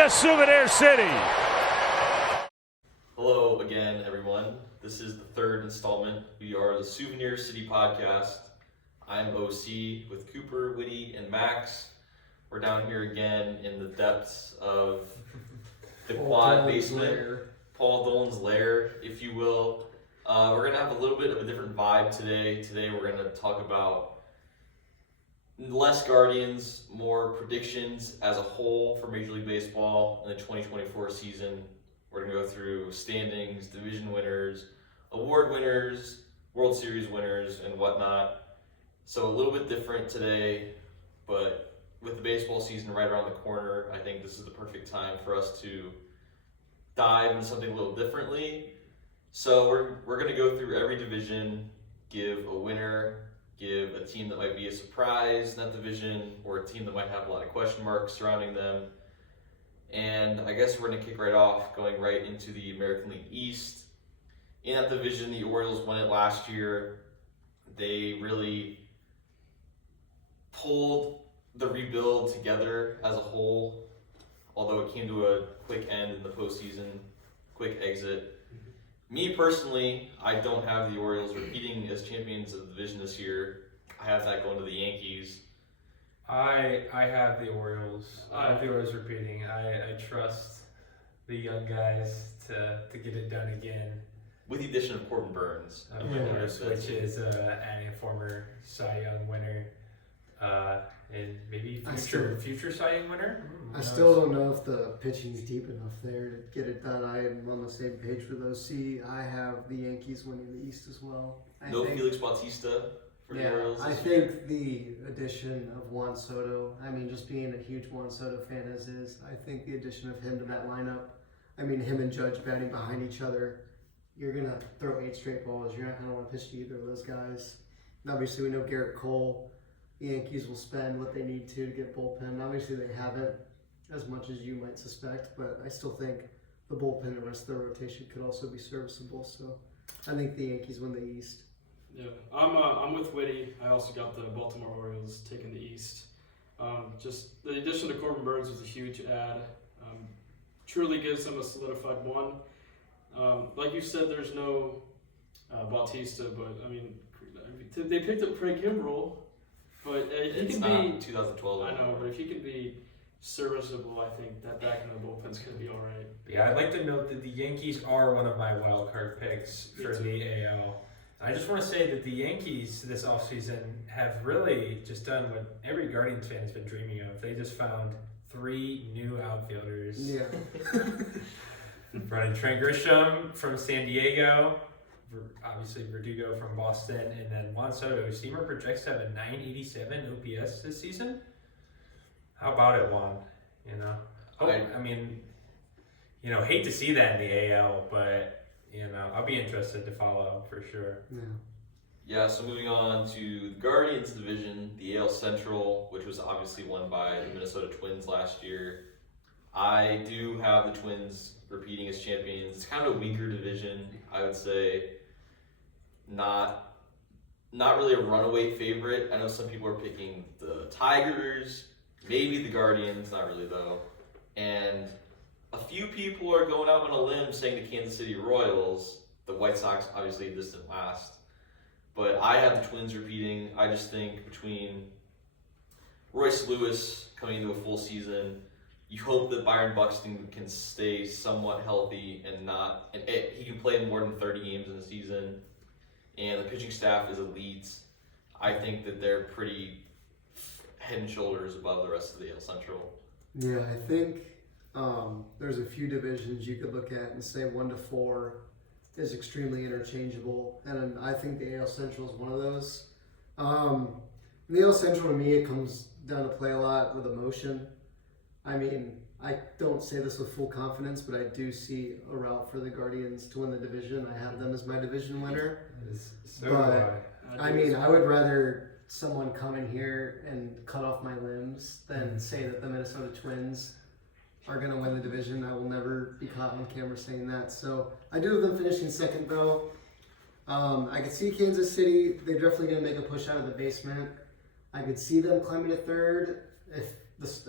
to Souvenir City. Hello again, everyone. This is the third installment. We are the Souvenir City podcast. I'm OC with Cooper, Whitty, and Max. We're down here again in the depths of the quad basement, Paul Dolan's lair, if you will. We're going to have a little bit of a different vibe today. Today we're going to talk about less Guardians, more predictions as a whole for Major League Baseball in the 2024 season. We're going to go through standings, division winners, award winners, World Series winners, and whatnot. So a little bit different today, but with the baseball season right around the corner, I think this is the perfect time for us to dive into something a little differently. So we're going to go through every division, give a winner, give a team that might be a surprise in that division, or a team that might have a lot of question marks surrounding them. And I guess we're going to kick right off, going right into the American League East. In that division, the Orioles won it last year. They really pulled the rebuild together as a whole, although it came to a quick end in the postseason, quick exit. Me personally, I don't have the Orioles repeating as champions of the division this year. I have that going to the Yankees. I have the Orioles. I have the Orioles repeating. I trust the young guys to get it done again. With the addition of Corbin Burns. Of course, which is adding a former Cy Young winner. And maybe future Cy Young winner? I still don't know if the pitching's deep enough there to get it done. I am on the same page with OC. I have the Yankees winning the East as well. No Felix Bautista for the Orioles. I think the addition of Juan Soto, just being a huge Juan Soto fan as is, I think the addition of him to that lineup, him and Judge batting behind each other, you're going to throw 8 straight balls. You're not going to want to pitch to either of those guys. And obviously, we know Garrett Cole. The Yankees will spend what they need to get bullpen. Obviously, they haven't as much as you might suspect, but I still think the bullpen and the rest of the rotation could also be serviceable. So I think the Yankees win the East. Yeah, I'm with Whitty. I also got the Baltimore Orioles taking the East. Just the addition to Corbin Burns was a huge add. Truly gives them a solidified one. Like you said, there's no Bautista, but they picked up Craig Kimbrell. But he can be 2012. I know, but if he can be serviceable, I think that back in the bullpen's going to be all right. Yeah, I'd like to note that the Yankees are one of my wild card picks for the AL. I just want to say that the Yankees this offseason have really just done what every Guardians fan has been dreaming of. They just found 3 new outfielders. Yeah. Running Trent Grisham from San Diego, obviously Verdugo from Boston, and then Juan Soto, whose teamer projects to have a 987 OPS this season. How about it, Juan? Hate to see that in the AL, but I'll be interested to follow for sure. Yeah, so moving on to the Guardians division, the AL Central, which was obviously won by the Minnesota Twins last year. I do have the Twins repeating as champions. It's kind of a weaker division, I would say. Not really a runaway favorite. I know some people are picking the Tigers, maybe the Guardians, not really though. And a few people are going out on a limb saying the Kansas City Royals. The White Sox obviously a distant last. But I have the Twins repeating. I just think between Royce Lewis coming into a full season, you hope that Byron Buxton can stay somewhat healthy and he can play more than 30 games in the season. And the pitching staff is elite. I think that they're pretty head and shoulders above the rest of the AL Central. Yeah, I think there's a few divisions you could look at and say 1 to 4 is extremely interchangeable, and I think the AL Central is one of those. In the AL Central, to me, it comes down to play a lot with emotion. I don't say this with full confidence, but I do see a route for the Guardians to win the division. I have them as my division winner. I would rather someone come in here and cut off my limbs than say that the Minnesota Twins are going to win the division. I will never be caught on camera saying that. So I do have them finishing second, though. I could see Kansas City. They're definitely going to make a push out of the basement. I could see them climbing to third.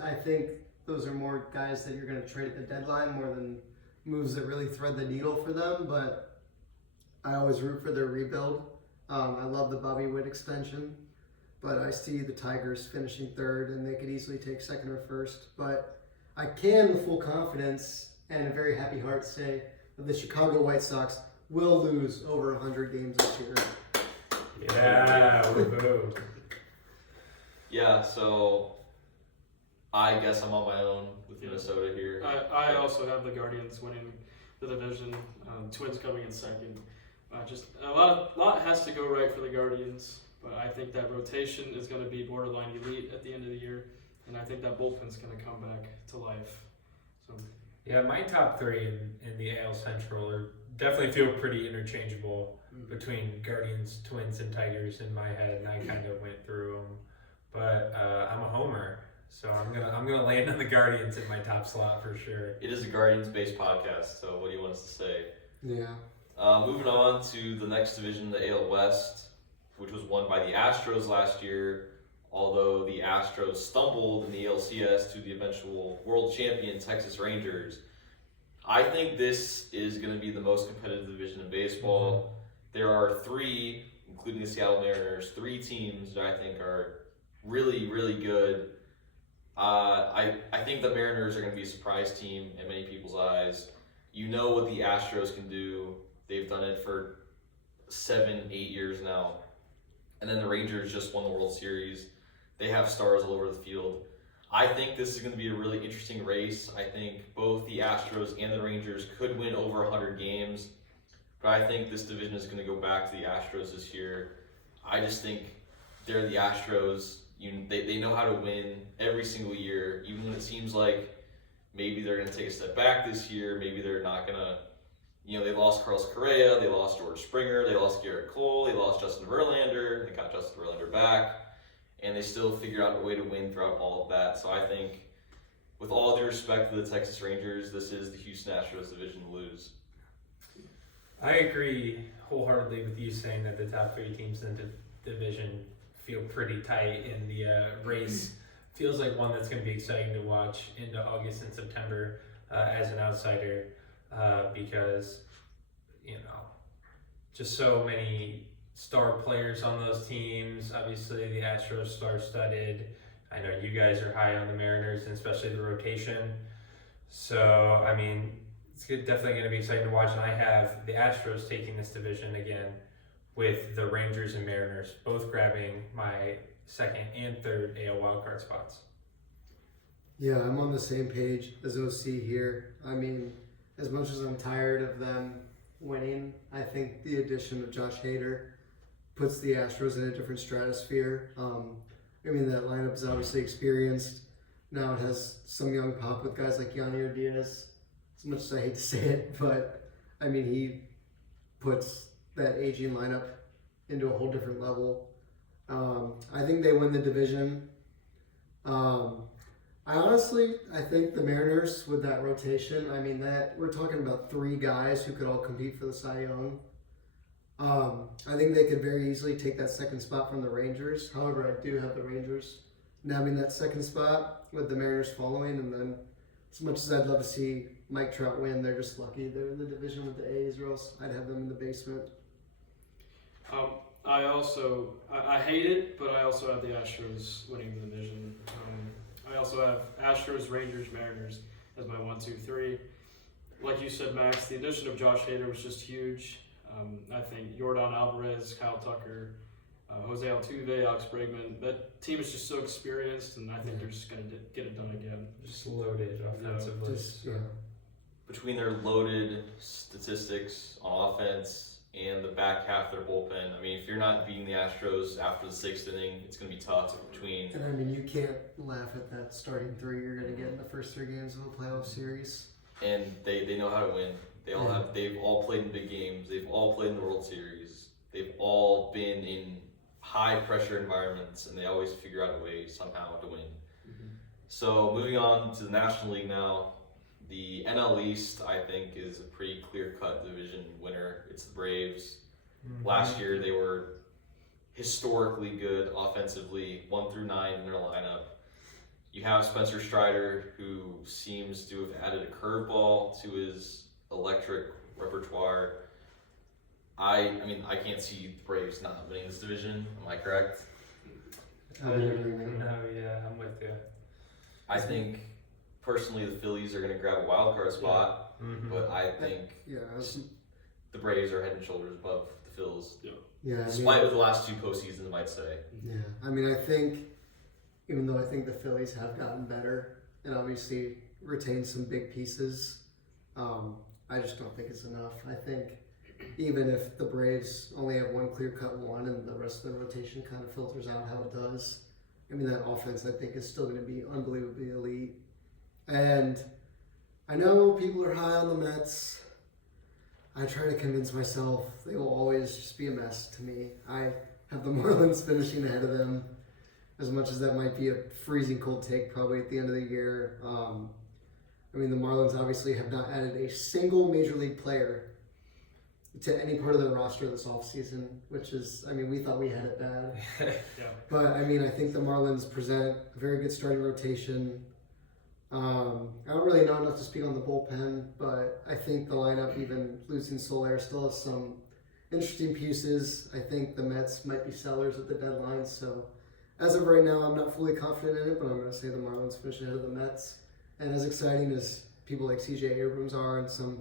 I think those are more guys that you're going to trade at the deadline more than moves that really thread the needle for them. But I always root for their rebuild. I love the Bobby Witt extension, but I see the Tigers finishing third, and they could easily take second or first. But I can, with full confidence and a very happy heart, say that the Chicago White Sox will lose over 100 games this year. Yeah, woohoo. Yeah, so I guess I'm on my own with Minnesota here. I also have the Guardians winning the division. Twins coming in second. Just a lot has to go right for the Guardians, but I think that rotation is going to be borderline elite at the end of the year, and I think that bullpen's going to come back to life. So Yeah, my top three in the AL Central are definitely feel pretty interchangeable between Guardians, Twins, and Tigers in my head, and I kind of went through them. But I'm a homer, so I'm gonna land on the Guardians in my top slot for sure. It is a Guardians-based podcast, so what do you want us to say? Yeah. Moving on to the next division, the AL West, which was won by the Astros last year, although the Astros stumbled in the ALCS to the eventual world champion Texas Rangers. I think this is going to be the most competitive division in baseball. There are three, including the Seattle Mariners, three teams that I think are really, really good. I think the Mariners are going to be a surprise team in many people's eyes. You know what the Astros can do. They've done it for 7-8 years now. And then the Rangers just won the World Series. They have stars all over the field. I think this is going to be a really interesting race. I think both the Astros and the Rangers could win over 100 games. But I think this division is going to go back to the Astros this year. I just think they're the Astros. They know how to win every single year, even when it seems like maybe they're going to take a step back this year. Maybe they're not going to. They lost Carlos Correa, they lost George Springer, they lost Garrett Cole, they lost Justin Verlander, they got Justin Verlander back, and they still figured out a way to win throughout all of that. So I think, with all due respect to the Texas Rangers, this is the Houston Astros division to lose. I agree wholeheartedly with you saying that the top three teams in the division feel pretty tight, and the race feels like one that's going to be exciting to watch into August and September as an outsider. Because, just so many star players on those teams. Obviously, the Astros star-studded. I know you guys are high on the Mariners, and especially the rotation. So, it's definitely going to be exciting to watch. And I have the Astros taking this division again with the Rangers and Mariners, both grabbing my second and third AL wildcard spots. Yeah, I'm on the same page as OC here. As much as I'm tired of them winning, I think the addition of Josh Hader puts the Astros in a different stratosphere. That lineup is obviously experienced. Now it has some young pop with guys like Yanier Diaz. As much as I hate to say it, but he puts that aging lineup into a whole different level. I think they win the division. I think the Mariners with that rotation, that we're talking about three guys who could all compete for the Cy Young. I think they could very easily take that second spot from the Rangers. However, I do have the Rangers nabbing that second spot with the Mariners following. And then as much as I'd love to see Mike Trout win, they're just lucky they're in the division with the A's, or else I'd have them in the basement. I hate it, but I also have the Astros winning the division. I also have Astros, Rangers, Mariners as my 1, 2, 3. Like you said, Max, the addition of Josh Hader was just huge. I think Yordan Alvarez, Kyle Tucker, Jose Altuve, Alex Bregman, that team is just so experienced, and I think they're just going to get it done again. Just loaded offensively. Between their loaded statistics on offense and the back half of their bullpen, if you're not beating the Astros after the 6th inning, it's going to be tough between. And you can't laugh at that starting three you're going to get in the first 3 games of a playoff series. And they know how to win. They've all played in big games. They've all played in the World Series. They've all been in high pressure environments, and they always figure out a way somehow to win. Mm-hmm. So moving on to the National League now. The NL East, I think, is a pretty clear-cut division winner. It's the Braves. Mm-hmm. Last year, they were historically good offensively, 1 through 9 in their lineup. You have Spencer Strider, who seems to have added a curveball to his electric repertoire. I mean, I can't see the Braves not winning this division. Am I correct? I'm in agreement. No, yeah, I'm with you. I think personally the Phillies are going to grab a wild card spot, but I think Yeah, the Braves are head and shoulders above the Phils, yeah. despite what the last two postseasons might say. Yeah, I mean, I think, even though I think the Phillies have gotten better and obviously retained some big pieces, I just don't think it's enough. I think even if the Braves only have one clear-cut one and the rest of the rotation kind of filters out how it does, I mean, that offense, I think, is still going to be unbelievably elite. And I know people are high on the Mets. I try to convince myself they will always just be a mess to me. I have the Marlins finishing ahead of them, as much as that might be a freezing cold take probably at the end of the year. I mean, the Marlins obviously have not added a single major league player to any part of their roster this offseason, which is, I mean, we thought we had it bad. Yeah. But, I mean, I think the Marlins present a very good starting rotation. I don't really know enough to speak on the bullpen, but I think the lineup, even losing Soler, still has some interesting pieces. I think the Mets might be sellers at the deadline, so as of right now, I'm not fully confident in it, but I'm going to say the Marlins finish ahead of the Mets. And as exciting as people like C.J. Abrams are and some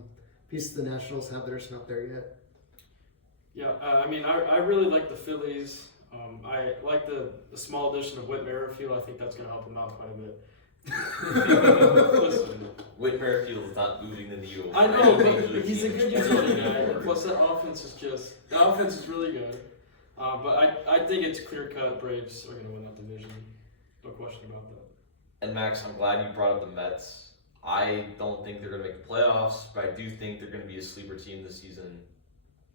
pieces the Nationals have that are just not there yet. Yeah, I mean, I really like the Phillies. I like the small addition of Whit Merrifield. I think that's going to help them out quite a bit. Listen, Whit Merrifield is not moving the needle. I know, for any major but league he's a team. good utility guy. Plus, the offense is really good. But I think it's clear cut. Braves are going to win that division. No question about that. And Max, I'm glad you brought up the Mets. I don't think they're going to make the playoffs, but I do think they're going to be a sleeper team this season.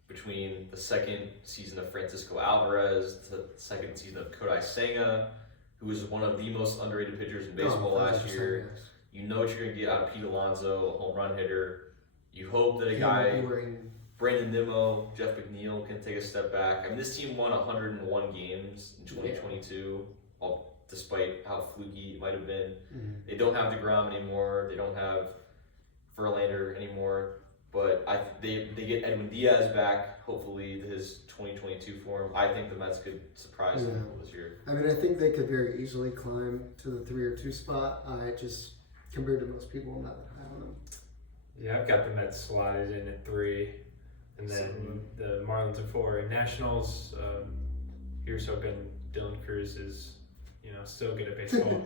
Between the second season of Francisco Alvarez, the second season of Kodai Senga, who was one of the most underrated pitchers in baseball last year. Yes. You know what you're going to get out of Pete Alonso, a home run hitter. You hope that a guy, Brandon Nimmo, Jeff McNeil, can take a step back. I mean, this team won 101 games in 2022, despite how fluky it might have been. Mm-hmm. They don't have DeGrom anymore. They don't have Verlander anymore. But they get Edwin Diaz back, hopefully, to his 2022 form. I think the Mets could surprise them this year. I mean, I think they could very easily climb to the 3 or 2 spot. I just, compared to most people, I'm not that high on them. Yeah, I've got the Mets slotted in at 3, and then the Marlins at 4. And Nationals, here's hoping Dylan Cruz is, still good at baseball.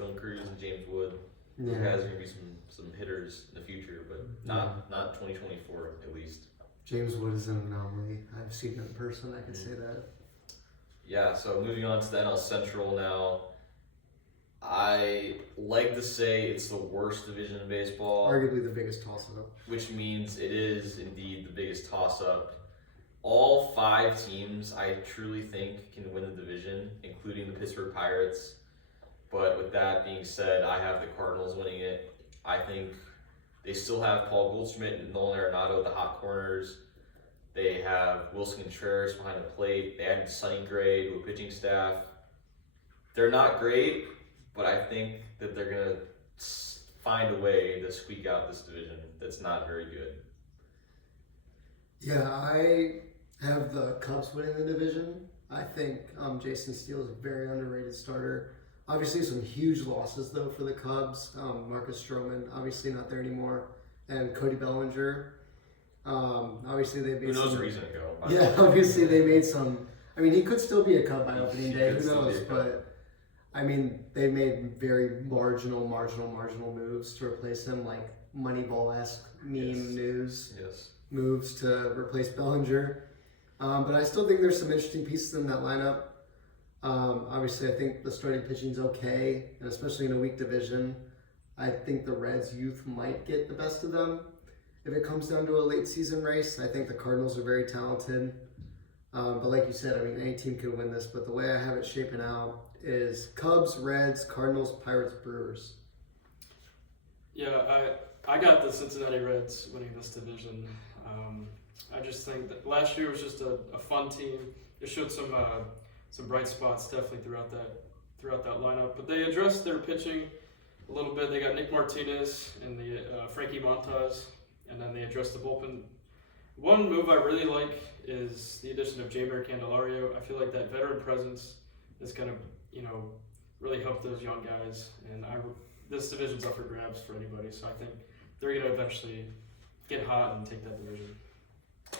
Dylan Cruz and James Wood. Yeah. There guys are going to be some hitters in the future, but not 2024 at least. James Wood is an anomaly. I've seen him in person, I can say that. Yeah, so moving on to the NL Central now. I like to say it's the worst division in baseball. Arguably the biggest toss-up. Which means it is indeed the biggest toss-up. All 5 teams I truly think can win the division, including the Pittsburgh Pirates. But with that being said, I have the Cardinals winning it. I think they still have Paul Goldschmidt and Nolan Arenado at the hot corners. They have Wilson Contreras behind the plate. They added Sonny Gray to a pitching staff. They're not great, but I think that they're going to find a way to squeak out this division that's not very good. Yeah, I have the Cubs winning the division. I think Jason Steele is a very underrated starter. Obviously, some huge losses, though, for the Cubs. Marcus Stroman, obviously not there anymore, and Cody Bellinger. Obviously, they made Who knows a reason to go? Yeah, obviously, they made some. I mean, he could still be a Cub by opening day. Who knows? But, I mean, they made very marginal moves to replace him, like Moneyball-esque meme moves to replace Bellinger. But I still think there's some interesting pieces in that lineup. Obviously, I think the starting pitching's okay, and especially in a weak division, I think the Reds' youth might get the best of them. If it comes down to a late season race, I think the Cardinals are very talented. But like you said, I mean, any team can win this, but the way I have it shaping out is Cubs, Reds, Cardinals, Pirates, Brewers. Yeah, I got the Cincinnati Reds winning this division. I just think that last year was just a fun team. It showed some bright spots definitely throughout throughout that lineup. But they addressed their pitching a little bit. They got Nick Martinez and the Frankie Montas, and then they addressed the bullpen. One move I really like is the addition of Jeimer Candelario. I feel like that veteran presence is going to, really help those young guys. And this division's up for grabs for anybody, so I think they're going to eventually get hot and take that division.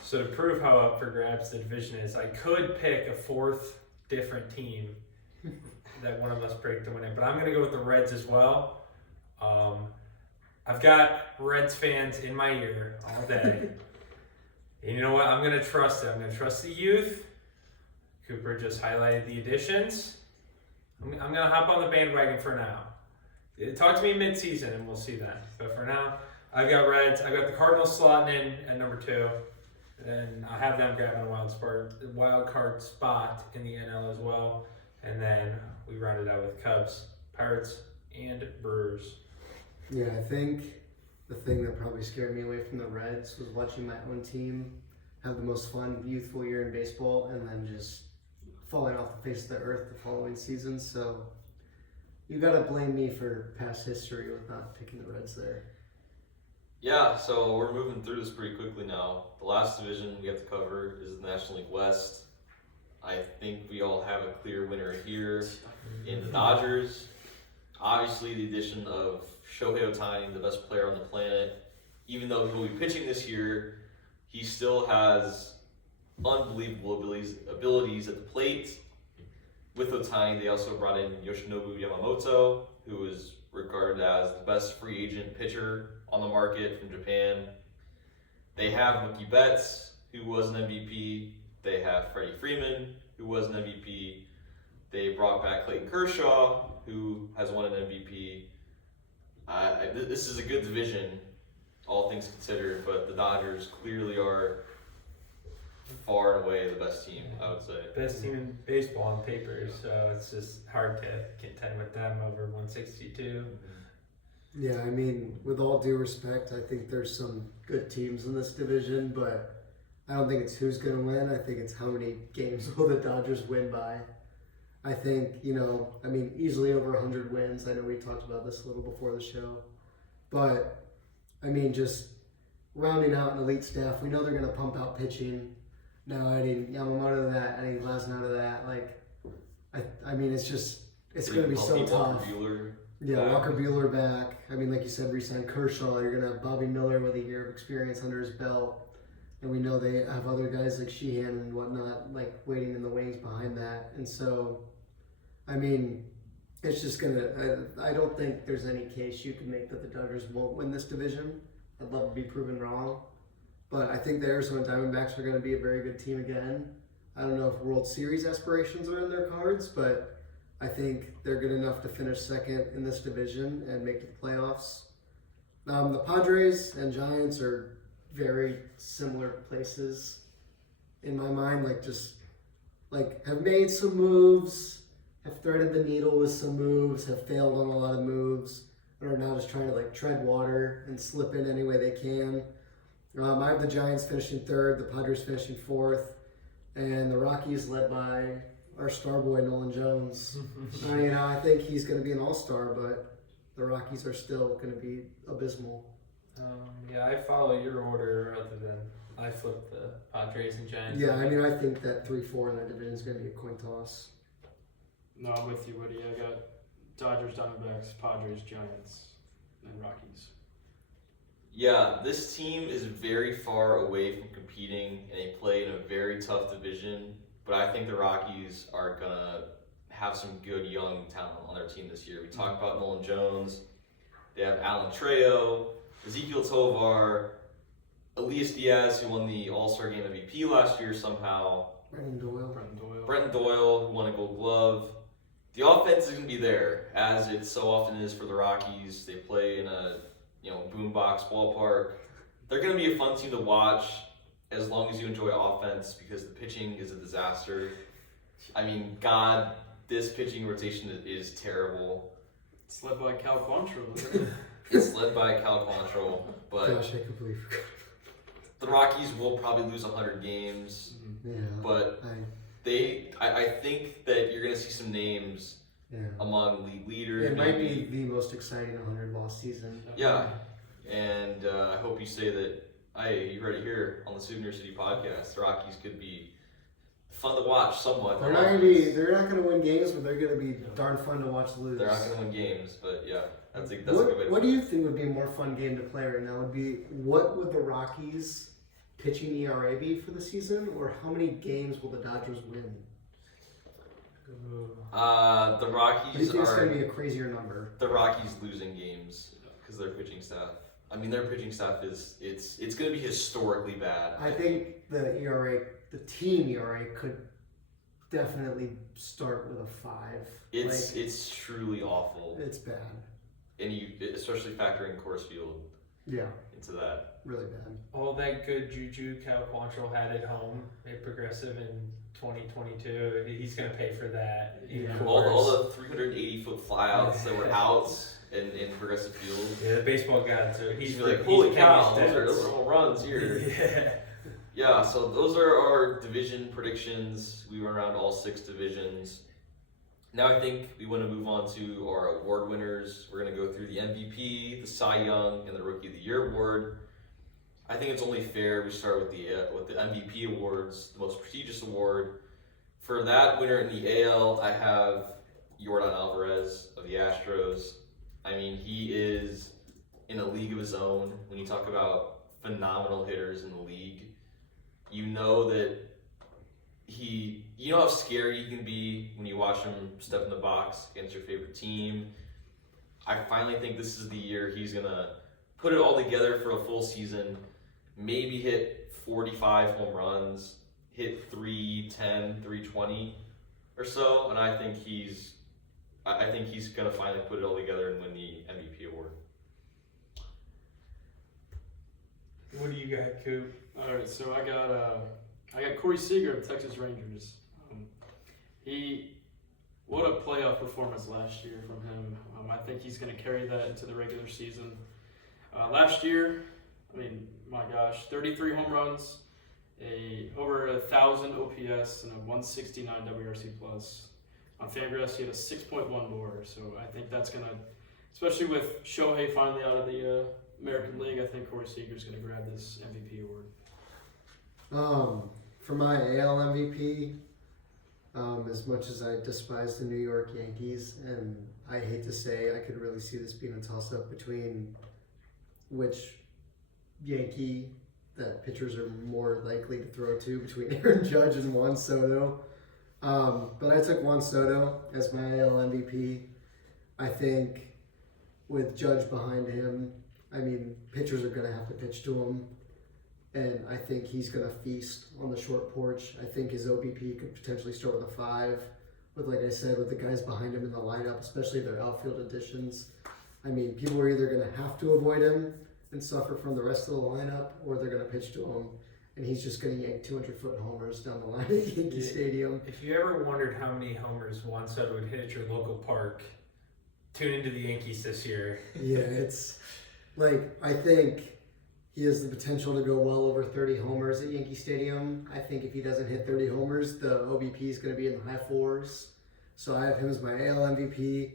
So to prove how up for grabs the division is, I could pick a fourth different team that one of us picked to win it, but I'm going to go with the Reds as well. I've got Reds fans in my ear all day. And you know what? I'm going to trust it. I'm going to trust the youth. Cooper just highlighted the additions. I'm going to hop on the bandwagon for now. Talk to me mid-season and we'll see that. But for now, I've got Reds. I've got the Cardinals slotting in at number 2. And I have them grabbing a wild card spot in the NL as well. And then we round it out with Cubs, Pirates, and Brewers. Yeah, I think the thing that probably scared me away from the Reds was watching my own team have the most fun, youthful year in baseball and then just falling off the face of the earth the following season. So you got to blame me for past history with not picking the Reds there. Yeah, so we're moving through this pretty quickly now. The last division we have to cover is the National League West. I think we all have a clear winner here in the Dodgers. Obviously, the addition of Shohei Ohtani, the best player on the planet. Even though he will be pitching this year, he still has unbelievable abilities at the plate. With Ohtani, they also brought in Yoshinobu Yamamoto, who is regarded as the best free agent pitcher on the market from Japan. They have Mookie Betts, who was an MVP. They have Freddie Freeman, who was an MVP. They brought back Clayton Kershaw, who has won an MVP. This is a good division, all things considered, but the Dodgers clearly are far and away the best team, I would say. Best team in baseball on paper, so it's just hard to contend with them over 162. Yeah, I mean, with all due respect, I think there's some good teams in this division, but I don't think it's who's going to win. I think it's how many games will the Dodgers win by. I think, easily over 100 wins. I know we talked about this a little before the show. But, just rounding out an elite staff, we know they're going to pump out pitching. Now adding Yamamoto to that, adding Glasnow to that. It's going to be so tough. Walker Buehler back. Like you said, re-sign Kershaw. You're going to have Bobby Miller with a year of experience under his belt. And we know they have other guys like Sheehan and whatnot, waiting in the wings behind that. And so, it's just going to... I don't think there's any case you can make that the Dodgers won't win this division. I'd love to be proven wrong. But I think the Arizona Diamondbacks are going to be a very good team again. I don't know if World Series aspirations are in their cards, but I think they're good enough to finish second in this division and make the playoffs. The Padres and Giants are very similar places in my mind. Have made some moves, have threaded the needle with some moves, have failed on a lot of moves, but are now just trying to tread water and slip in any way they can. I have the Giants finishing 3rd, the Padres finishing 4th, and the Rockies led by our star boy Nolan Jones. I think he's going to be an all-star, but the Rockies are still going to be abysmal. I follow your order other than I flip the Padres and Giants. Yeah, I think that 3-4 in that division is going to be a coin toss. No, I'm with you, Woody. I got Dodgers, Diamondbacks, Padres, Giants, and Rockies. Yeah, this team is very far away from competing, and they play in a very tough division. But I think the Rockies are going to have some good young talent on their team this year. We talked about Nolan Jones. They have Alan Trejo, Ezekiel Tovar, Elias Diaz, who won the All-Star Game MVP last year somehow. Brenton Doyle, who won a Gold Glove. The offense is going to be there, as it so often is for the Rockies. They play in a boombox ballpark. They're going to be a fun team to watch as long as you enjoy offense, because the pitching is a disaster. This pitching rotation is terrible. It's led by Cal Quantrill, isn't it? It's led by Cal Quantrill, but Gosh, I completely forgot. the Rockies will probably lose 100 games. Yeah, But I think that you're going to see some names among league leaders. It might be the most exciting 100-loss season. Yeah, and I hope you say that. You heard it here on the Souvenir City podcast. The Rockies could be fun to watch somewhat. They're not gonna win games, but they're gonna be darn fun to watch lose. They're not going to win games, but yeah, that's a good way to What do you think would be a more fun game to play right now? What would the Rockies pitching ERA be for the season, or how many games will the Dodgers win? The Rockies I think it's going to be a crazier number. The Rockies losing games because their pitching staff. I mean, their pitching staff it's going to be historically bad. I think the team ERA could definitely start with a 5. It's truly awful. It's bad. And you especially factor in Coors Field. Yeah. Into that. Really bad. All that good juju Cal Quantrill had at home, a Progressive in 2022. He's going to pay for that. All the 380-foot flyouts that were outs in Progressive Field. Yeah, the baseball gods. He's like, holy cow, those are home runs here. Yeah. Yeah, so those are our division predictions. We went around all 6 divisions. Now I think we want to move on to our award winners. We're going to go through the MVP, the Cy Young, and the Rookie of the Year award. I think it's only fair we start with the MVP awards, the most prestigious award. For that winner in the AL, I have Yordan Alvarez of the Astros. I mean, he is in a league of his own. When you talk about phenomenal hitters in the league, you know that you know how scary he can be when you watch him step in the box against your favorite team. I finally think this is the year he's gonna put it all together for a full season, maybe hit 45 home runs, hit 310, 320 or so, and I think he's gonna finally put it all together and win the MVP award. What do you got, Coop? All right, so I got Corey Seager of Texas Rangers. What a playoff performance last year from him. I think he's going to carry that into the regular season. Last year, I mean, my gosh, 33 home runs, over 1,000 OPS, and a 169 WRC plus. On Fangraphs, he had a 6.1 WAR. So I think that's going to, especially with Shohei finally out of the American League, I think Corey Seager's going to grab this MVP award. For my AL MVP, as much as I despise the New York Yankees, and I hate to say I could really see this being a toss-up between which Yankee that pitchers are more likely to throw to between Aaron Judge and Juan Soto. But I took Juan Soto as my AL MVP. I think with Judge behind him, I mean, pitchers are going to have to pitch to him. And I think he's going to feast on the short porch. I think his OBP could potentially start with a 5. With, like I said, with the guys behind him in the lineup, especially their outfield additions. I mean, people are either going to have to avoid him and suffer from the rest of the lineup, or they're going to pitch to him. And he's just going to yank 200-foot homers down the line at Yankee Stadium. If you ever wondered how many homers Juan Soto would hit at your local park, tune into the Yankees this year. Yeah, it's like, I think he has the potential to go well over 30 homers at Yankee Stadium. I think if he doesn't hit 30 homers, the OBP is going to be in the high 4s. So I have him as my AL MVP.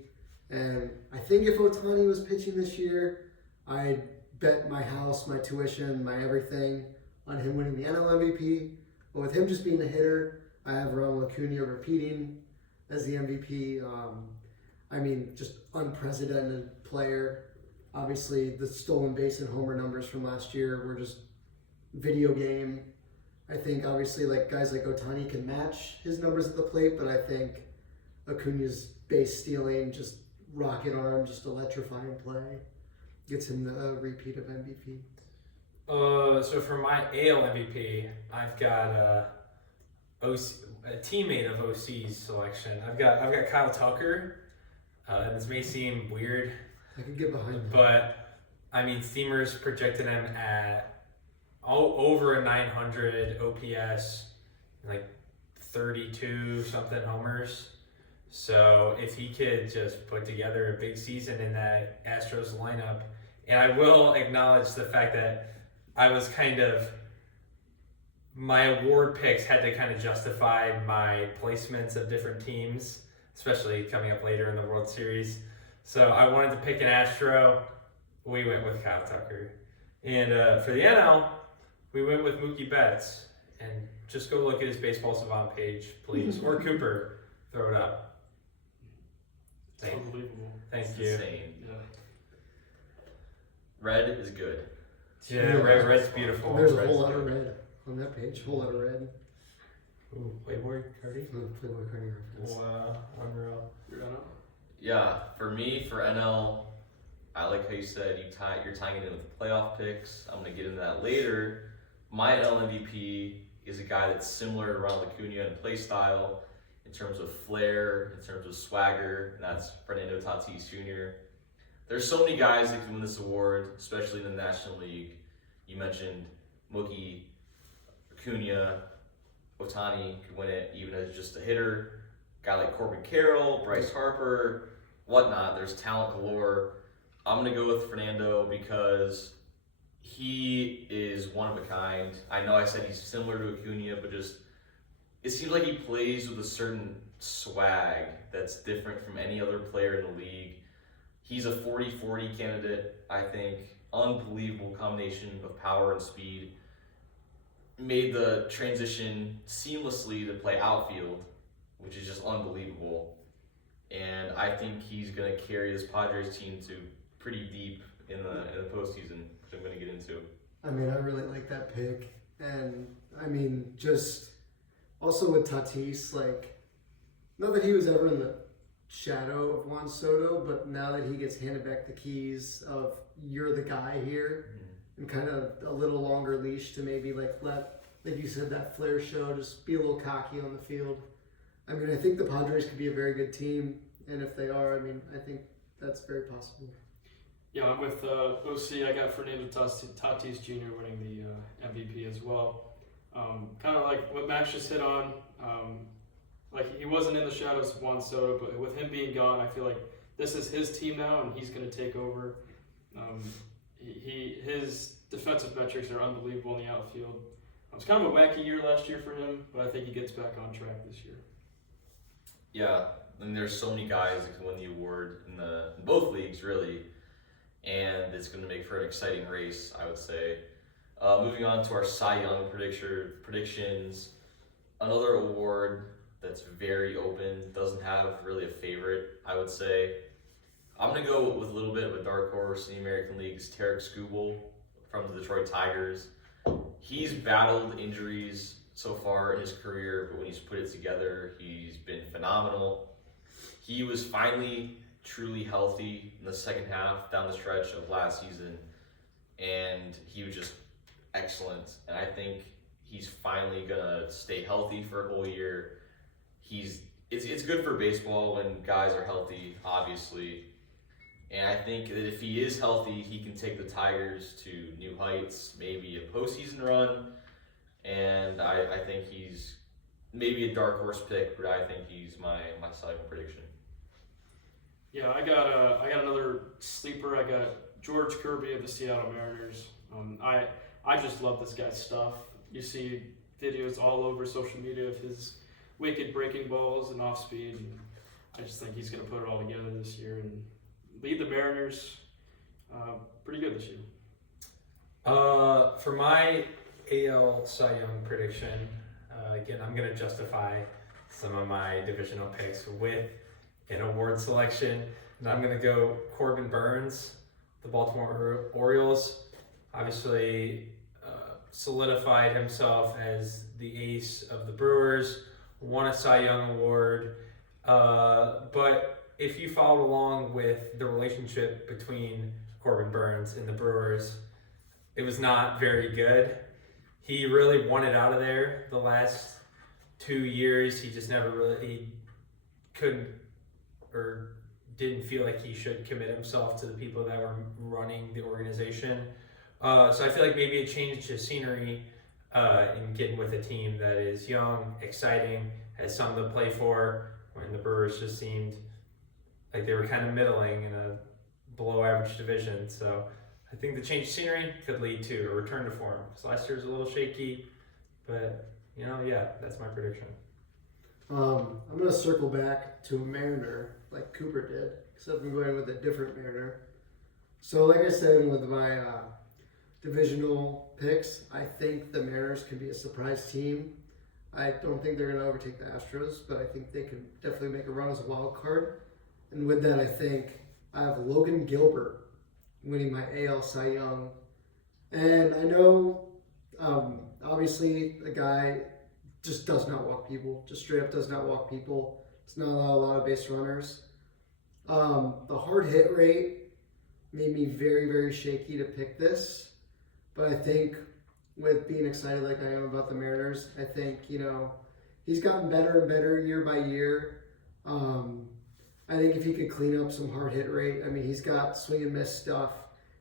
And I think if Ohtani was pitching this year, I'd bet my house, my tuition, my everything on him winning the NL MVP. But with him just being a hitter, I have Ronald Acuna repeating as the MVP. I mean, just unprecedented player. Obviously, the stolen base and homer numbers from last year were just video game. I think, obviously, like guys like Ohtani can match his numbers at the plate, but I think Acuna's base stealing, just rocket arm, just electrifying play gets him the repeat of MVP. So for my AL MVP, I've got a teammate of OC's selection. I've got Kyle Tucker. This may seem weird. I could get behind that. But, I mean, Steamers projected him at over a 900 OPS, like 32 something homers. So if he could just put together a big season in that Astros lineup, and I will acknowledge the fact that my award picks had to kind of justify my placements of different teams. especially coming up later in the World Series. So I wanted to pick an Astro. We went with Kyle Tucker. And for the NL, we went with Mookie Betts. And just go look at his Baseball Savant page, please. Or Cooper, throw it up. It's unbelievable. Thank It's you. insane. Yeah. Red is good. Yeah, red's beautiful. There's a Red's whole lot of good. red on that page. Whole lot of red. Ooh, Playboy Cardi. Playboy Cardi reference. Wow, unreal. You're done. Yeah, for me, for NL, I like how you said you're tying it in with playoff picks. I'm going to get into that later. My NL MVP is a guy that's similar to Ronald Acuna in play style, in terms of flair, in terms of swagger, and that's Fernando Tatis Jr. There's so many guys that can win this award, especially in the National League. You mentioned Mookie, Acuna, Ohtani could win it even as just a hitter. Guy like Corbin Carroll, Bryce Harper, whatnot. There's talent galore. I'm going to go with Fernando because he is one of a kind. I know I said he's similar to Acuna, but just it seems like he plays with a certain swag that's different from any other player in the league. He's a 40-40 candidate, I think. Unbelievable combination of power and speed. Made the transition seamlessly to play outfield, which is just unbelievable. And I think he's going to carry this Padres team to pretty deep in the postseason, which I'm going to get into. I mean, I really like that pick. And, I mean, just also with Tatis, like, not that he was ever in the shadow of Juan Soto, but now that he gets handed back the keys of you're the guy here, and kind of a little longer leash to maybe like let, like you said, that flair show, just be a little cocky on the field. I mean, I think the Padres could be a very good team, and if they are, I mean, I think that's very possible. Yeah, I'm with OC. I got Fernando Tatis Jr. winning the MVP as well. Kind of like what Max just hit on. Like he wasn't in the shadows of Juan Soto, but with him being gone, I feel like this is his team now, and he's going to take over. His defensive metrics are unbelievable in the outfield. It was kind of a wacky year last year for him, but I think he gets back on track this year. Yeah, and there's so many guys that can win the award in both leagues, really, and it's going to make for an exciting race, I would say. Moving on to our Cy Young predictions, another award that's very open, doesn't have really a favorite, I would say. I'm going to go with a little bit of a dark horse in the American League, is Tarek Skubal from the Detroit Tigers. He's battled injuries so far in his career, but when he's put it together, he's been phenomenal. He was finally truly healthy in the second half down the stretch of last season, and he was just excellent. And I think he's finally gonna stay healthy for a whole year. It's good for baseball when guys are healthy, obviously. And I think that if he is healthy, he can take the Tigers to new heights, maybe a postseason run. And I think he's maybe a dark horse pick, but I think he's my second prediction. Yeah, I got another sleeper. I got George Kirby of the Seattle Mariners. I just love this guy's stuff. You see videos all over social media of his wicked breaking balls and off speed. And I just think he's going to put it all together this year and lead the Mariners pretty good this year. For my AL Cy Young prediction, again, I'm going to justify some of my divisional picks with an award selection. And I'm going to go Corbin Burns, the Baltimore Orioles. Obviously, solidified himself as the ace of the Brewers, won a Cy Young award. But if you followed along with the relationship between Corbin Burns and the Brewers, it was not very good. He really wanted out of there the last 2 years. He just he couldn't or didn't feel like he should commit himself to the people that were running the organization. So I feel like maybe a change of scenery in getting with a team that is young, exciting, has something to play for, when the Brewers just seemed like they were kind of middling in a below average division. So I think the change of scenery could lead to a return to form. Because last year was a little shaky, but yeah, that's my prediction. I'm going to circle back to a Mariner like Cooper did, except I'm going with a different Mariner. So like I said with my divisional picks, I think the Mariners can be a surprise team. I don't think they're going to overtake the Astros, but I think they can definitely make a run as a wild card. And with that, I think I have Logan Gilbert winning my AL Cy Young. And I know, obviously, the guy just does not walk people. Just straight up does not walk people. Does not allow a lot of base runners. The hard hit rate made me very, very shaky to pick this. But I think with being excited like I am about the Mariners, I think, he's gotten better and better year by year. I think if he could clean up some hard hit rate, he's got swing and miss stuff.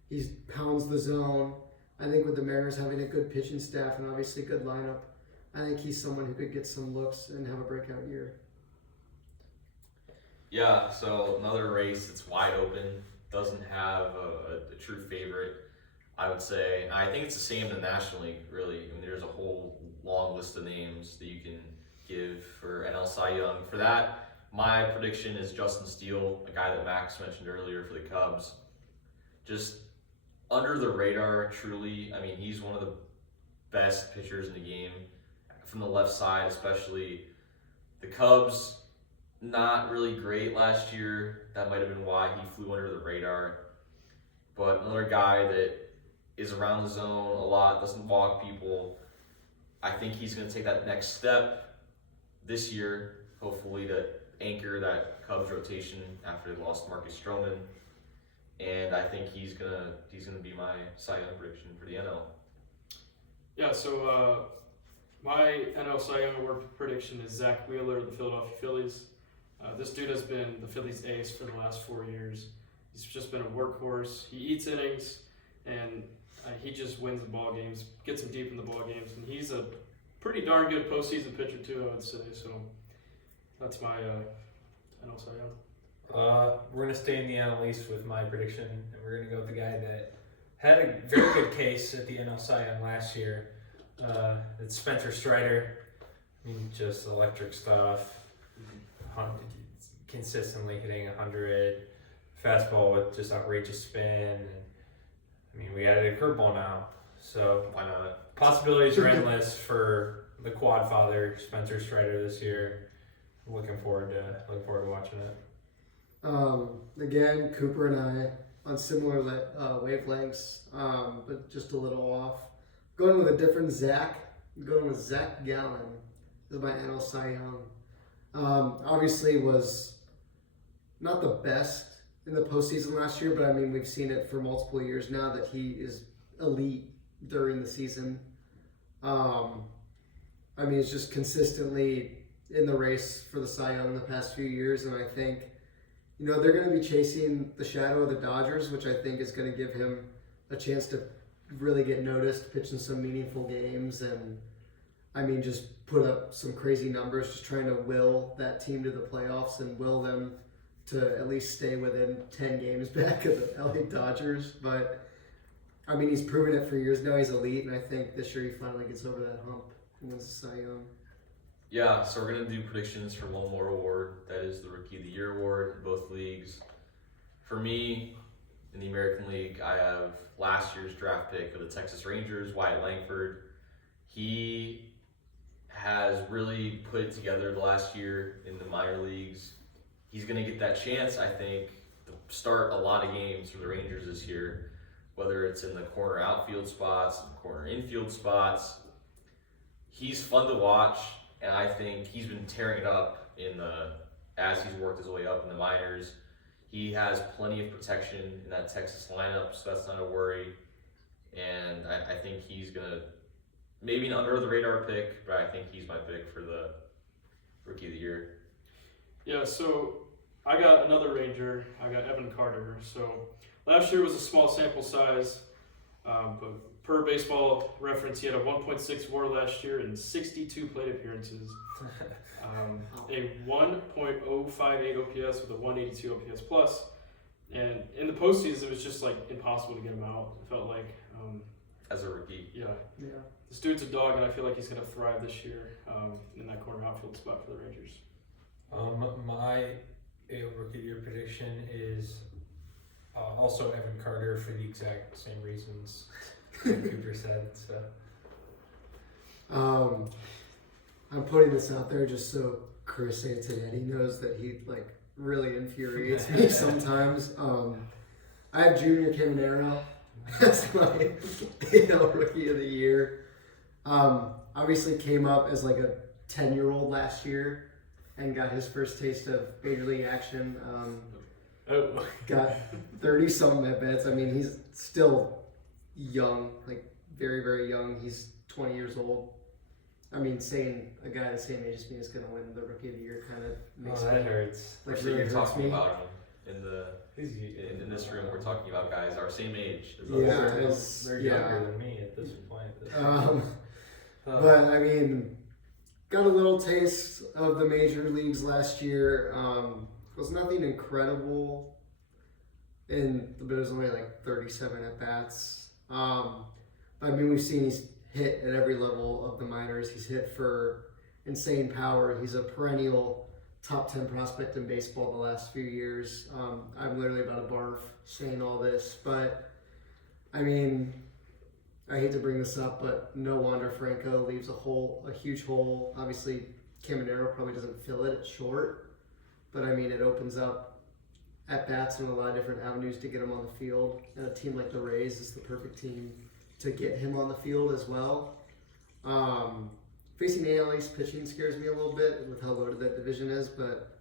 He pounds the zone. I think with the Mariners having a good pitching staff and obviously good lineup, I think he's someone who could get some looks and have a breakout year. Yeah, so another race that's wide open, doesn't have a true favorite, I would say. I think it's the same in the National League, really. There's a whole long list of names that you can give for NL Cy Young. For that, my prediction is Justin Steele, a guy that Max mentioned earlier for the Cubs. Just under the radar, truly. He's one of the best pitchers in the game. From the left side, especially. The Cubs, not really great last year. That might have been why he flew under the radar. But another guy that is around the zone a lot, doesn't walk people. I think he's going to take that next step this year, hopefully, to anchor that Cubs rotation after they lost Marcus Stroman. And I think he's gonna be my Cy Young prediction for the NL. Yeah, so my NL Cy Young Award prediction is Zach Wheeler of the Philadelphia Phillies. This dude has been the Phillies' ace for the last 4 years. He's just been a workhorse. He eats innings, and he just wins the ball games, gets them deep in the ball games, and he's a pretty darn good postseason pitcher too, I would say. So that's my NL Cy Young. We're going to stay in the NL East with my prediction, and we're going to go with the guy that had a very good case at the NL Cy Young last year. It's Spencer Strider. Just electric stuff. Consistently hitting 100. Fastball with just outrageous spin. And, we added a curveball now. So Why not? possibilities are endless for the quad father, Spencer Strider, this year. I'm looking forward to watching it. Again, Cooper and I on similar wavelengths, but just a little off. Going with a different Zach. Going with Zach Gallen is my NL Cy Young. Obviously was not the best in the postseason last year, but we've seen it for multiple years now that he is elite during the season. He's just consistently in the race for the Cy Young the past few years, and I think they're going to be chasing the shadow of the Dodgers, which I think is going to give him a chance to really get noticed, pitch in some meaningful games, and just put up some crazy numbers, just trying to will that team to the playoffs and will them to at least stay within 10 games back of the LA Dodgers. But he's proven it for years now. He's elite, and I think this year he finally gets over that hump and wins the Cy Young. Yeah, so we're going to do predictions for one more award. That is the Rookie of the Year award in both leagues. For me, in the American League, I have last year's draft pick of the Texas Rangers, Wyatt Langford. He has really put it together the last year in the minor leagues. He's going to get that chance, I think, to start a lot of games for the Rangers this year, whether it's in the corner outfield spots, corner infield spots. He's fun to watch. And I think he's been tearing it up as he's worked his way up in the minors. He has plenty of protection in that Texas lineup, so that's not a worry. And I think he's going to, maybe an under the radar pick, but I think he's my pick for the Rookie of the Year. Yeah, so I got another Ranger. I got Evan Carter. So last year was a small sample size, but per Baseball Reference, he had a 1.6 WAR last year and 62 plate appearances. A 1.058 OPS with a 182 OPS plus. And in the postseason, it was just impossible to get him out. It felt like as a rookie. Yeah. Yeah. This dude's a dog, and I feel like he's going to thrive this year in that corner outfield spot for the Rangers. My AL Rookie of the Year prediction is also Evan Carter for the exact same reasons that Cooper said. So. I'm putting this out there just so Chris Antonetti knows that he like really infuriates me sometimes. I have Junior Caminero as my AL Rookie of the Year. Obviously came up as like a 10-year-old last year and got his first taste of Major League action. Got 30-something at-bats. I mean, he's still young, like very, very young. He's 20 years old. I mean, saying a guy the same age as me is going to win the Rookie of the Year kind of makes that hurts. like So really you're hurts talking me. about him in this room. We're talking about guys our same age. As us. Yeah, They're yeah. younger than me at this point. But I mean, got a little taste of the major leagues last year. Was nothing incredible, but it was only like 37 at bats. But I mean, we've seen he's hit at every level of the minors. He's hit for insane power. He's a perennial top 10 prospect in baseball the last few years. I'm literally about to barf saying all this, but I mean, I hate to bring this up, but no Wander Franco leaves a huge hole. Obviously, Caminero probably doesn't fill it at short, but I mean, it opens up at-bats and a lot of different avenues to get him on the field. And a team like the Rays is the perfect team to get him on the field as well. Facing AL East pitching scares me a little bit with how loaded that division is, but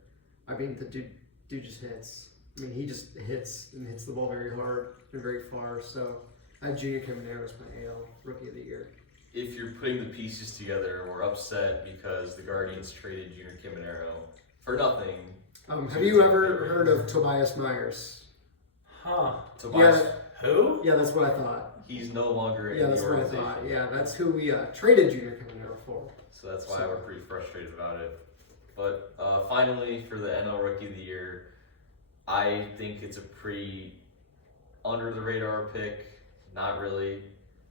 I mean, the dude just hits. I mean, he just hits and hits the ball very hard and very far, so I have Junior Caminero as my AL Rookie of the Year. If you're putting the pieces together, we're upset because the Guardians traded Junior Caminero for nothing. Have you ever heard of Tobias Myers? Huh. Tobias, Who? Yeah, that's what I thought. he's no longer Yeah, in that's the what I organization. thought. Yeah, that's who we traded Junior Caminero for. So that's why we're pretty frustrated about it. But finally, for the NL Rookie of the Year, I think it's a pretty under the radar pick. Not really.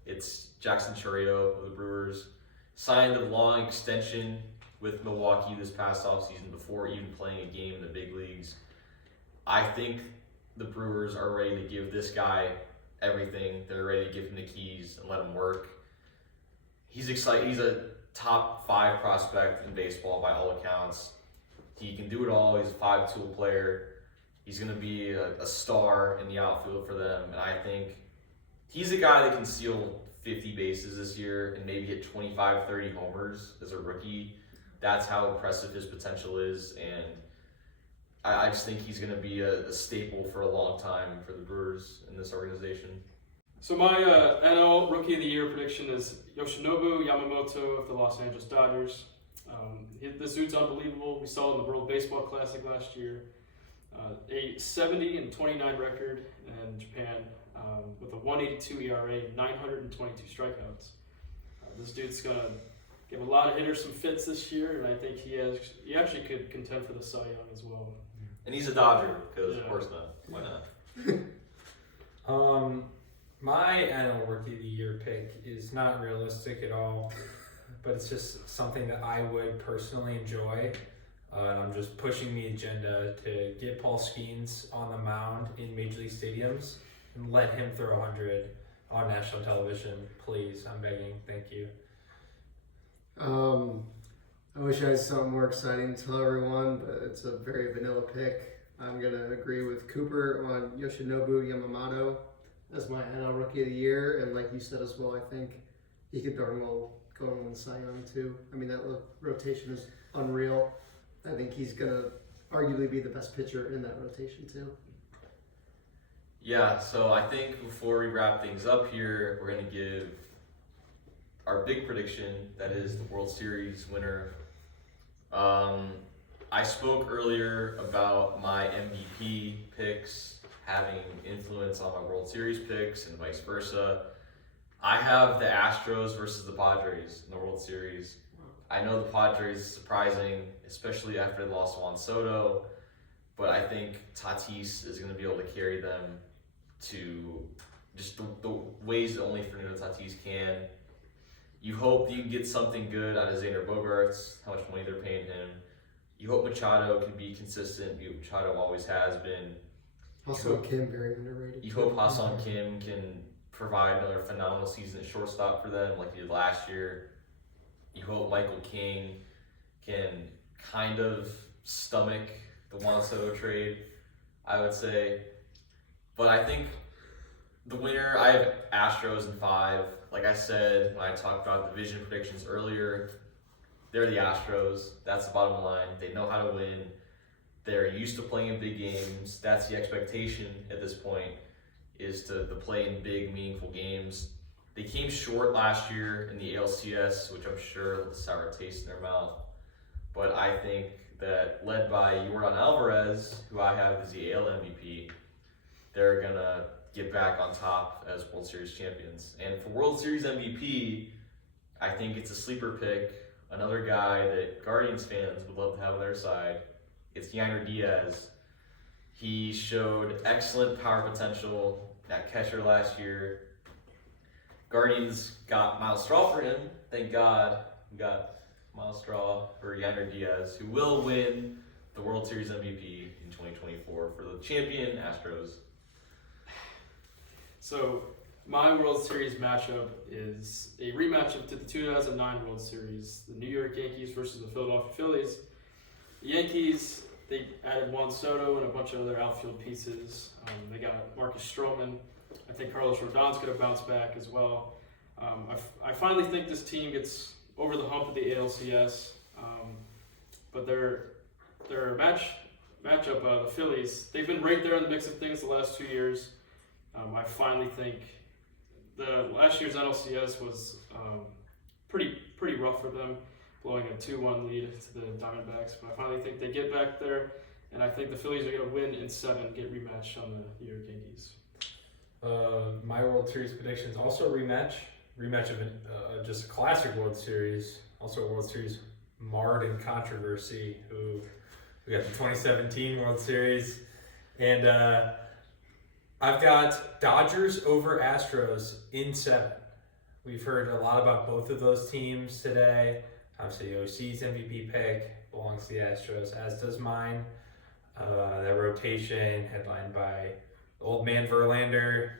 It's Jackson Chourio of the Brewers. Signed a long extension with Milwaukee this past offseason before even playing a game in the big leagues. I think the Brewers are ready to give this guy everything. They're ready to give him the keys and let him work. He's excited. He's a top 5 prospect in baseball by all accounts. He can do it all. He's a 5-tool player. He's going to be a star in the outfield for them. And I think he's a guy that can steal 50 bases this year and maybe hit 25, 30 homers as a rookie. That's how impressive his potential is. And I just think he's going to be a staple for a long time for the Brewers in this organization. So my NL Rookie of the Year prediction is Yoshinobu Yamamoto of the Los Angeles Dodgers. This dude's unbelievable. We saw it in the World Baseball Classic last year. A 70-29 record in Japan with a 1.82 ERA, 922 strikeouts. This dude's gonna give a lot of hitters some fits this year, and I think he actually could contend for the Cy Young as well. And he's a Dodger, because Yeah. of course not. Why not? My NL Rookie of the Year pick is not realistic at all, but it's just something that I would personally enjoy. And I'm just pushing the agenda to get Paul Skeens on the mound in Major League stadiums and let him throw 100 on national television. Please, I'm begging. Thank you. I wish I had something more exciting to tell everyone, but it's a very vanilla pick. I'm going to agree with Cooper on Yoshinobu Yamamoto as my NL Rookie of the Year. And like you said as well, I think he could darn well go and win Cy Young too. I mean, that rotation is unreal. I think he's going to arguably be the best pitcher in that rotation too. Yeah, so I think before we wrap things up here, we're going to give our big prediction, that is the World Series winner. I spoke earlier about my MVP picks having influence on my World Series picks and vice versa. I have the Astros versus the Padres in the World Series. I know the Padres is surprising, especially after they lost Juan Soto, but I think Tatis is going to be able to carry them to just the ways that only Fernando Tatis can. You hope you can get something good out of Xander Bogaerts, how much money they're paying him. You hope Machado can be consistent. Machado always has been. Also, Kim, very underrated. You hope Ha-Seong Kim can provide another phenomenal season at shortstop for them like he did last year. You hope Michael King can kind of stomach the Juan Soto trade, I would say. But I think the winner, I have Astros in 5. Like I said when I talked about division predictions earlier, they're the Astros. That's the bottom line. They know how to win. They're used to playing in big games. That's the expectation at this point, is to play in big, meaningful games. They came short last year in the ALCS, which I'm sure left a sour taste in their mouth. But I think that led by Yordan Alvarez, who I have as the AL MVP, they're going to get back on top as World Series champions. And for World Series MVP, I think it's a sleeper pick, another guy that Guardians fans would love to have on their side. It's Yainer Diaz. He showed excellent power potential at catcher last year. Guardians got Miles Straw for him. Thank God we got Miles Straw for Yainer Diaz, who will win the World Series MVP in 2024 for the champion Astros. So my World Series matchup is a rematch of the 2009 World Series, the New York Yankees versus the Philadelphia Phillies. The Yankees, they added Juan Soto and a bunch of other outfield pieces. They got Marcus Stroman. I think Carlos Rodon's going to bounce back as well. I finally think this team gets over the hump of the ALCS, but their matchup, the Phillies, they've been right there in the mix of things the last 2 years. I finally think the last year's NLCS was pretty rough for them, blowing a 2-1 lead to the Diamondbacks. But I finally think they get back there, and I think the Phillies are going to win in 7, get rematched on the New York Yankees. My World Series predictions also a rematch of just a classic World Series, also a World Series marred in controversy. We got the 2017 World Series, and I've got Dodgers over Astros in 7. We've heard a lot about both of those teams today. Obviously, OC's MVP pick belongs to the Astros, as does mine. Their rotation, headlined by Old Man Verlander,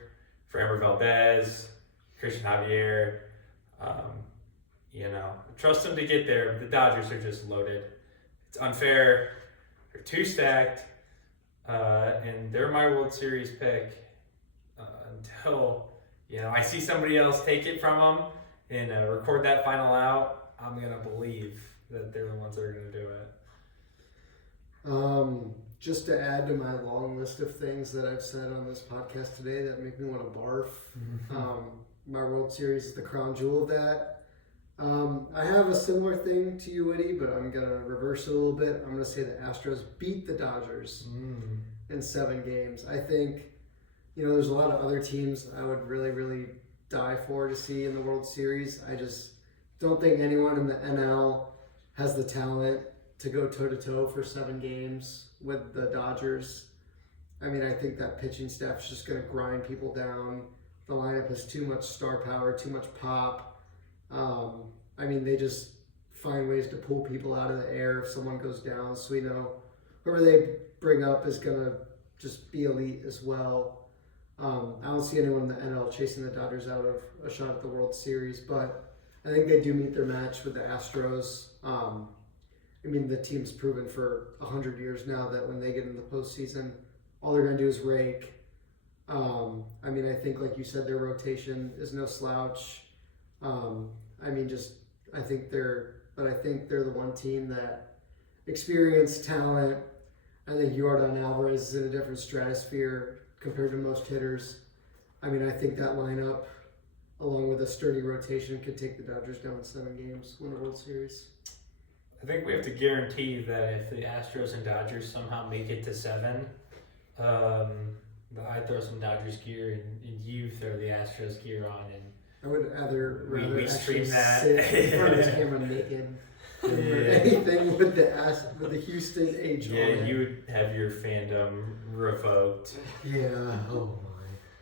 Framber Valdez, Christian Javier. Trust them to get there. The Dodgers are just loaded. It's unfair. They're too stacked. And they're my World Series pick until, I see somebody else take it from them and record that final out. I'm going to believe that they're the ones that are going to do it. Just to add to my long list of things that I've said on this podcast today that make me want to barf, my World Series is the crown jewel of that. I have a similar thing to you, Whitty, but I'm going to reverse it a little bit. I'm going to say the Astros beat the Dodgers in 7 games. I think, there's a lot of other teams I would really, really die for to see in the World Series. I just don't think anyone in the NL has the talent to go toe-to-toe for 7 games with the Dodgers. I think that pitching staff is just going to grind people down. The lineup has too much star power, too much pop. They just find ways to pull people out of the air if someone goes down. So we know whoever they bring up is going to just be elite as well. I don't see anyone in the NL chasing the Dodgers out of a shot at the World Series, but I think they do meet their match with the Astros. The team's proven for 100 years now that when they get in the postseason, all they're going to do is rake. I think, like you said, their rotation is no slouch. I think they're the one team that experienced talent. I think Yordan Alvarez is in a different stratosphere compared to most hitters. I think that lineup, along with a sturdy rotation, could take the Dodgers down in 7 games, win a World Series. I think we have to guarantee that if the Astros and Dodgers somehow make it to 7, I throw some Dodgers gear and you throw the Astros gear on, and I would rather we stream that sit in front of the camera naked than anything with the Houston H on it. You would have your fandom revoked. Yeah. Oh my.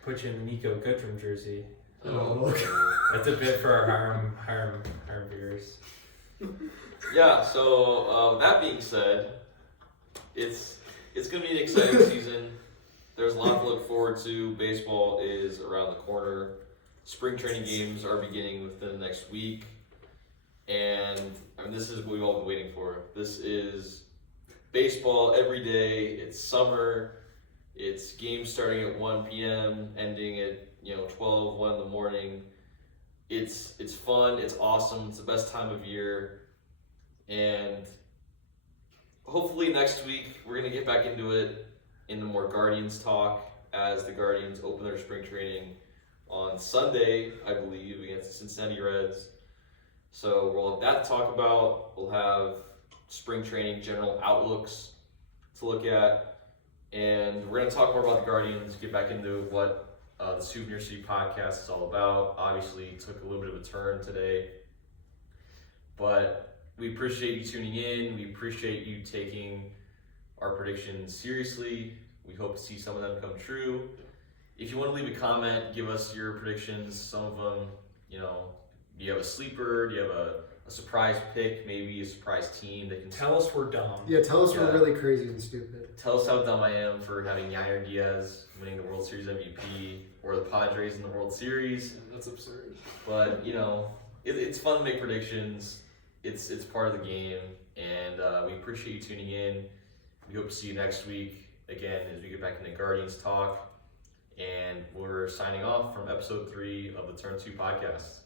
Put you in the Nico Goodrum jersey. That's a bit for our harem viewers. Yeah, so with that being said, it's going to be an exciting season. There's a lot to look forward to. Baseball is around the corner. Spring training games are beginning within the next week. And I mean, this is what we've all been waiting for. This is baseball every day. It's summer. It's games starting at 1 p.m., ending at 12, 1 in the morning. It's fun. It's awesome. It's the best time of year. And hopefully next week we're going to get back into it in the more Guardians talk as the Guardians open their spring training on Sunday, I believe, against the Cincinnati Reds. So we'll have that to talk about. We'll have spring training general outlooks to look at. And we're going to talk more about the Guardians, get back into what the Souvenir City podcast is all about. Obviously, it took a little bit of a turn today. But we appreciate you tuning in. We appreciate you taking our predictions seriously. We hope to see some of them come true. If you want to leave a comment, give us your predictions. Some of them, do you have a sleeper? Do you have a surprise pick? Maybe a surprise team that can Tell us we're dumb. Yeah, tell us we're really crazy and stupid. Tell us how dumb I am for having Yair Diaz winning the World Series MVP or the Padres in the World Series. Yeah, that's absurd. But, it's fun to make predictions. It's part of the game, and we appreciate you tuning in. We hope to see you next week, again, as we get back into Guardians talk. And we're signing off from episode 3 of the Turn 2 podcast.